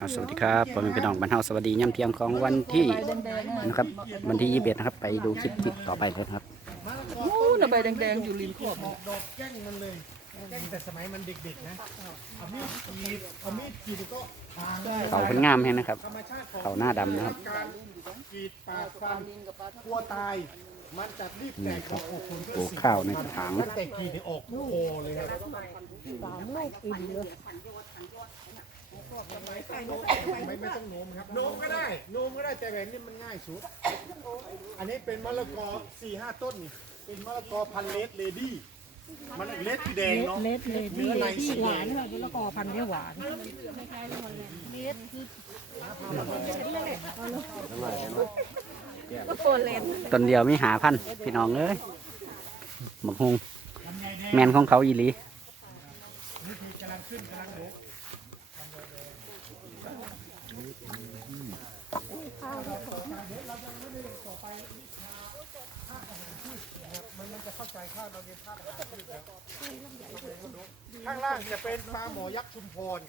อ่าสวัสดีครับผมเป็นพี่น้องบรรเทาสวัสดีย่ำเทียมของวันที่นะครับ วันที่ 21 นะครับ ไปดูคลิปคลิปต่อไปเลยครับนู่นน่ะใบแดงๆอยู่ริมขอบดอกแก้งมันเลยแก้งแต่สมัยมันเด็กๆนะเอามีดกรีดเอามีดกรีดก็ทางได้เขาเพิ่นงามแฮงนะครับธรรมชาติของเขาหน้าดำนะครับการกรีดปาดฟันกลัวตายมันจะรีบแตกออกอกคนปลูกข้าวในกระถางมันแตกกรีดในออกโคเลยครับ ไม่ไม่ต้องโน้มครับโน้มก็ได้โน้มก็ได้แต่แบบนี้มันง่ายสุด อันนี้เป็นมะละกอสี่ห้าต้นนี่เป็นมะละกอพันเลดเลดี้มันเลดสีแดงเนาะเลดเลเนื้ดี้อในสีหแดวางนค่ะแล้วก็พันธุ์ที่หวานต้นเดียวมีหาพันพี่น้องเอ้ยหมกฮงแมนของเขาอีหลีข้างล่างจะเป็นปลาหมอยักษ์ชุมพร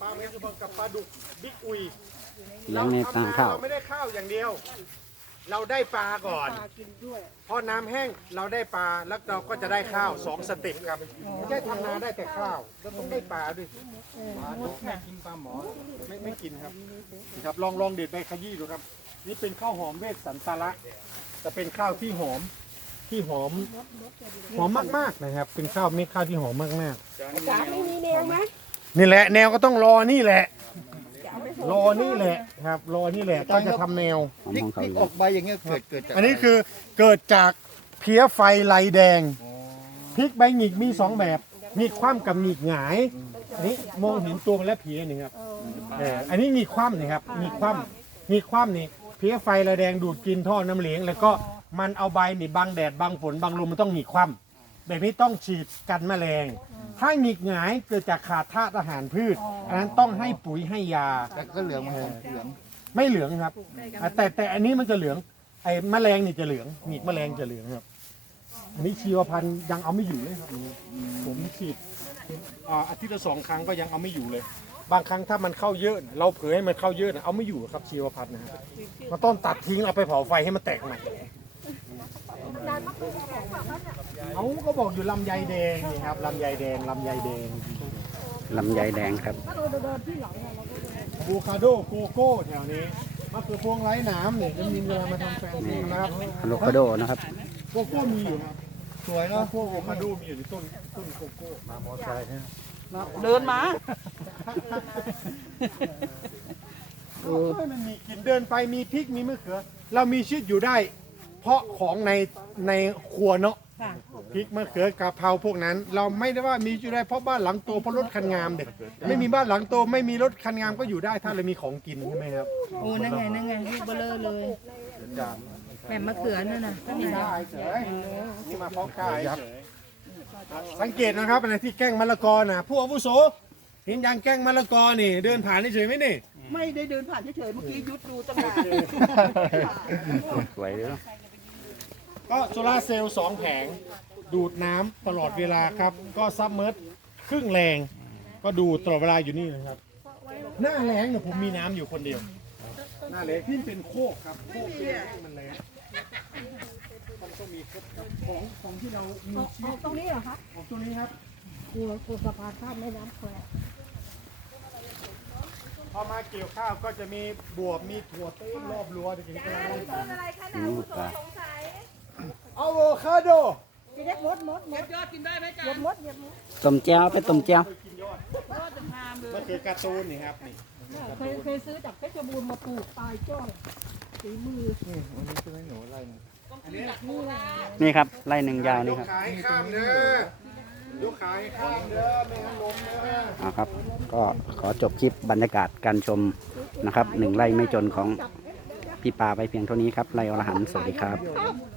ปลาหมอยักษ์ชุมพรกับปลาดุกบิ๊กอุยเลี้ยงในต่างทำข้าว เราไม่ได้ข้าวอย่างเดียว เราได้ปลาก่อนพอน้ำแห้งเราได้ปลาแล้วเราก็จะได้ข้าวสองสเต็ปครับไม่ใช่ทำนาได้แต่ข้าวแล้วต้องได้ปลาด้วยปลาดุกไม่กินปลาหมอไม่ไม่กินครับนี่ครับลองลองเด็ดไปขยี้ดูครับ นี่เป็นข้าวหอมเวสสันตาระจะเป็นข้าวที่หอมที่หอมหอมมากๆนะครับ เป็นข้าวเม็ดข้าวที่หอมมากๆจ๋าไม่มีแนวไหมนี่แหละแนวก็ต้องรอนี่แหละ รอนี่แหละครับรอนี่แหละก็จะทำแนวของของเขาพริอีกหอลีอกใบอย่างเงี้ยเกิดเกิดจากอันนี้คือเกิดจากเพี้ยไฟลายแดงพริกใบหงิกมีสองแบบหงิกคว่ำกับหงิกหงายอันนี้มองเห็นตัวมันแล้วเพี้ยนี่ครับเอออันนี้หงิกคว่ำนี่ครับหงิกคว่ำหงิกคว่ำนี่เพี้ยไฟลายแดงดูดกินท่อน้ำเหลวงแล้วก็มันเอาใบนี่บังแดดบังฝนบังลมมันต้องหงิกคว่ำ แบบนี้ต้องฉีดกันแมลง ถ้าหงิกหงายเกิดจากขาดธาตุอาหารพืชอันนั้นต้องให้ปุ๋ยให้ยา แต่ก็เหลืองมาเหลือง ไม่เหลืองครับอะแต่แต่อันนี้มันจะเหลือง ไอ้แมลงนี่จะเหลืองหนีกแมลงจะเหลืองครับ อันนี้ชีวพันธุ์ยังเอาไม่อยู่เลยครับอันนี้ผมฉีดอ่าอาทิตย์ละสองครั้งก็ยังเอาไม่อยู่เลย บางครั้งถ้ามันเข้าเยอะน่ะเราเผยให้มันเข้าเยอะน่ะเอาไม่อยู่ครับชีวพันธุ์นะครับมันต้นตัดทิ้งเอาไปเผาไฟให้มันแตกใหม่ เขาก็บอกอยู่ลำไยแดงนี่ครับลำไยแดงลำไยแดงลำไยแดงครับอะโวคาโดโกโก้แถวนี้มะเขือพวงไร้หน้ำเนี่ยจะมีเวลามาทำแฟนซีนะครับอะโวคาโดนะครับโกโก้มีอยู่ครับสวยแล้เนาะวพวกอะโวคาโดมีอยู่ในต้นต้นโกโก้มามอไซค์นะเดินมาเออให้มันมีกินเดินไปมีพริกมีมะเขือ เรามีชีวิตอยู่ได้เพราะของในในครัวเนาะค่ะ พริกมะเขือกะเพราพวกนั้น เราไม่ได้ว่ามีอยู่ได้เพราะบ้านหลังโตเพราะรถคันงามเด็กไม่มีบ้านหลังโตไม่มีรถคันงามก็อยู่ได้ถ้าเรามีของกินใช่ไหมครับโอ้นั่นไงนั่นไงลูกเบลอเลยแหม่มมะเขือนั่นน่ะก็มีได้เฉยนี่มาเพาะกายเฉยสังเกตนะครับอะไรที่แกล้งมะละกอนะผู้อาวุโสเห็นยางแกล้งมะละกอนี่ เดินผ่านเฉยๆไหมนี่ไม่ได้เดินผ่านเฉยๆเมื่อกี้ยุดดูตั้งนาน สวยเลย ก็โซลาเซลล์สองแผง ดูดน้ำตลอดเวลาครับ ก็ซับเมิร์ดครึ่งแรง ก็ดูตลอดเวลาอยู่นี่นะครับ หน้าแรงเนี่ยผมมีน้ำอยู่คนเดียว หน้าแรงที่เป็นโคกครับ โคกที่มันแรงมันต้องมีครบครับของของที่เรามีชีวิตตรงนี้เหรอคะของตัวนี้ครับ กลัวกลัวสะพานข้ามแม่น้ำแควพอมาเกี่ยวข้าวก็จะมีบวบมีถั่วเต้นรอบรั้วเด็กๆกำลังเล่นกันอืมปลา อะโวคาโดพี่เล็กมดมดมดยอดกินได้ไหมจ๊ะเหยียบมดเหยียบมดต้มแจ้วไปต้มแจ้วก็คือการ์ตูนนี่ครับนี่เคยเคยซื้อจากเพชรบูรณ์มาปลูกตายจ้อยฝีมือนี่วันนี้ใช่ไหมหนูอะไรนะนี่ครับไล่หนึ่งยาวนี่ครับขายข้ามเด้อยกขายข้ามเด้อไม่งั้ล้มเด้อเอาครับ ก็ขอจบคลิปบรรยากาศการชมนะครับหนึ่งไร่ไม่จนของพี่ปาไปเพียงเท่านี้ครับไร่อรหันต์สวัสดีครับ